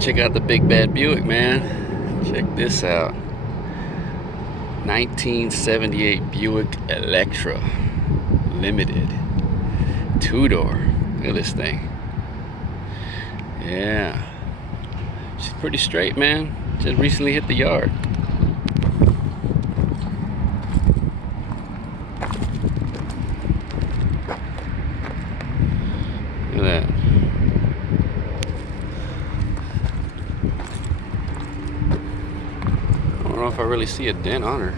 Check out the big bad Buick, man. Check this out. 1978 Buick Electra Limited. Two-door. Look at this thing. Yeah. She's pretty straight, man. Just recently hit the yard. Look at that. I don't know if I really see a dent on her.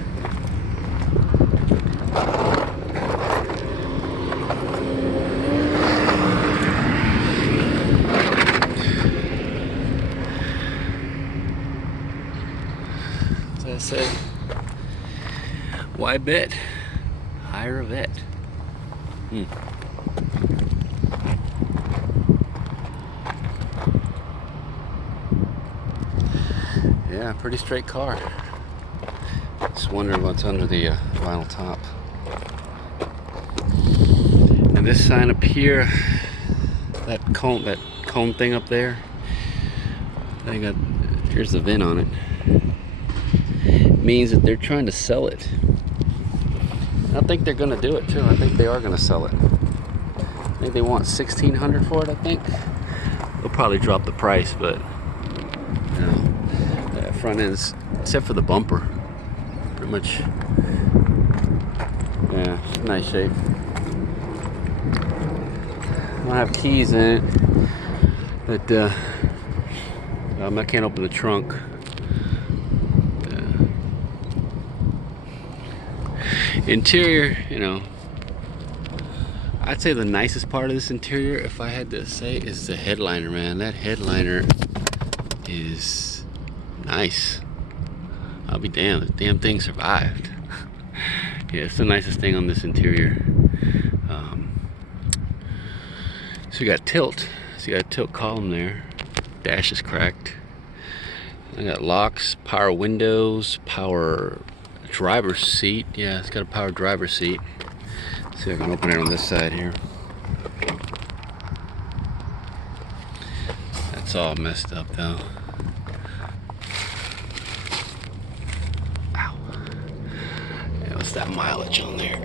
As I said, why bet? Hire a vet. Yeah, pretty straight car. Just wondering what's under the vinyl top. And this sign up here, that cone thing up there, here's the VIN on it. Means that they're trying to sell it. I think they're gonna do it too. I think they are gonna sell it. I think they want $1,600 for it. I think they'll probably drop the price, but you know, that front end's, except for the bumper, pretty much, yeah, nice shape. I don't have keys in it, but I can't open the trunk. Interior, you know, I'd say the nicest part of this interior, if I had to say, is the headliner, man. That headliner is nice. I'll be damned, the damn thing survived. Yeah, it's the nicest thing on this interior. So you got tilt. So you got a tilt column there. Dash is cracked. I got locks, power windows, power driver's seat. Yeah, it's got a power driver's seat. See if I can open it on this side here. That's all messed up though. Ow. Yeah, what's that mileage on there?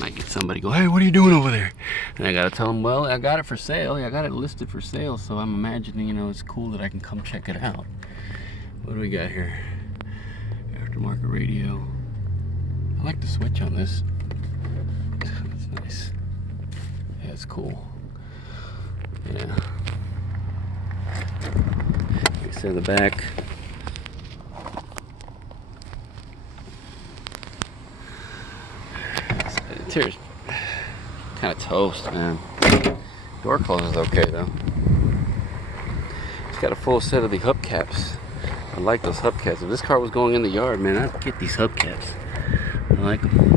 Might get somebody go, hey, what are you doing over there? And I gotta tell them, well, I got it for sale. I got it listed for sale, so I'm imagining, you know, it's cool that I can come check it out. What do we got here? Aftermarket radio. I like the switch on this. It's nice. Yeah, it's cool. Yeah. Like I said, the back. Interior's kind of toast, man. Door closes okay though. It's got a full set of the hubcaps. I like those hubcaps. If this car was going in the yard, man, I'd get these hubcaps. I like them.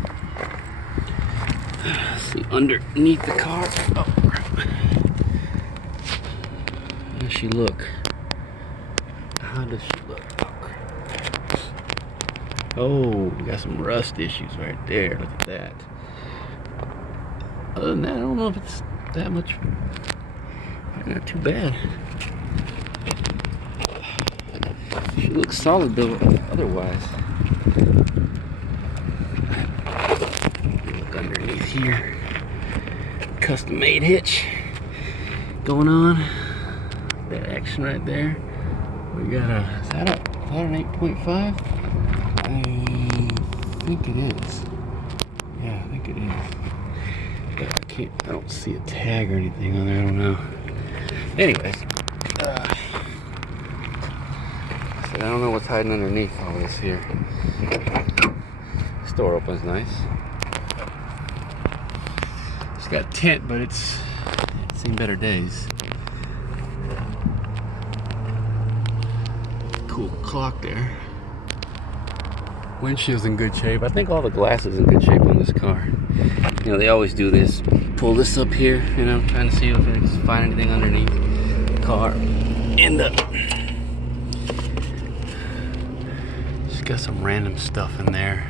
See underneath the car. Oh, crap. How does she look? How does she look? Oh, crap. Oh, we got some rust issues right there. Look at that. Other than that, I don't know if it's that much. Not too bad. She looks solid though, otherwise. Look underneath here. Custom made hitch going on. That action right there. We got a, is that an 8.5? I think it is. Yeah, I think it is. But I don't see a tag or anything on there, I don't know. Anyways, I don't know what's hiding underneath all this here. This door opens nice. It's got tint, but it's seen better days. Cool clock there. Windshield's in good shape. I think all the glass is in good shape on this car. You know, they always do this. Pull this up here, you know, trying to see if they can find anything underneath the car. And just got some random stuff in there.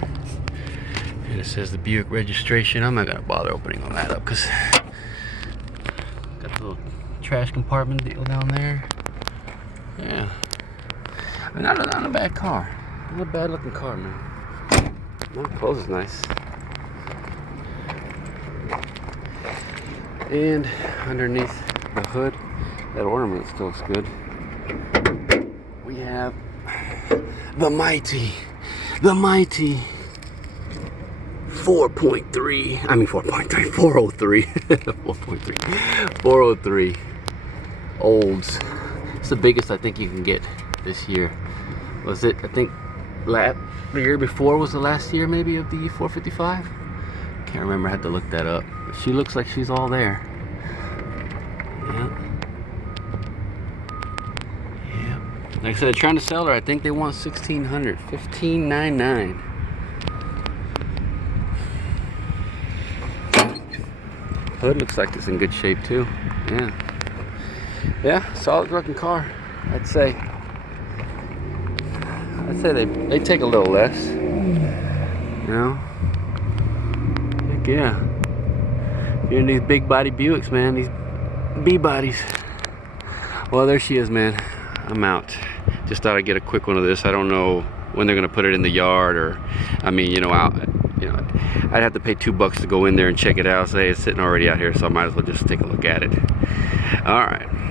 And it says the Buick registration. I'm not gonna bother opening all that up because trash compartment deal down there. Yeah. I mean, not a bad car. Not a bad looking car, man. The clothes is nice. And underneath the hood, that ornament still looks good. We have the mighty 4.3, I mean 4.3, 403, 4.3, 403 Olds. It's the biggest I think you can get this year. Was it, I think, the year before was the last year maybe of the 455? Can't remember, I had to look that up. But she looks like she's all there. Yeah. Yeah. Like I said, trying to sell her, I think they want $1,600, $1,599. Hood looks like it's in good shape too. Yeah. Yeah, solid looking car, I'd say. I'd say they take a little less. You know? Heck yeah. You're in these big body Buicks, man, these B bodies. Well, there she is, man. I'm out. Just thought I'd get a quick one of this. I don't know when they're gonna put it in the yard, or I mean, you know, I'd have to pay $2 to go in there and check it out. Say it's sitting already out here, so I might as well just take a look at it. All right.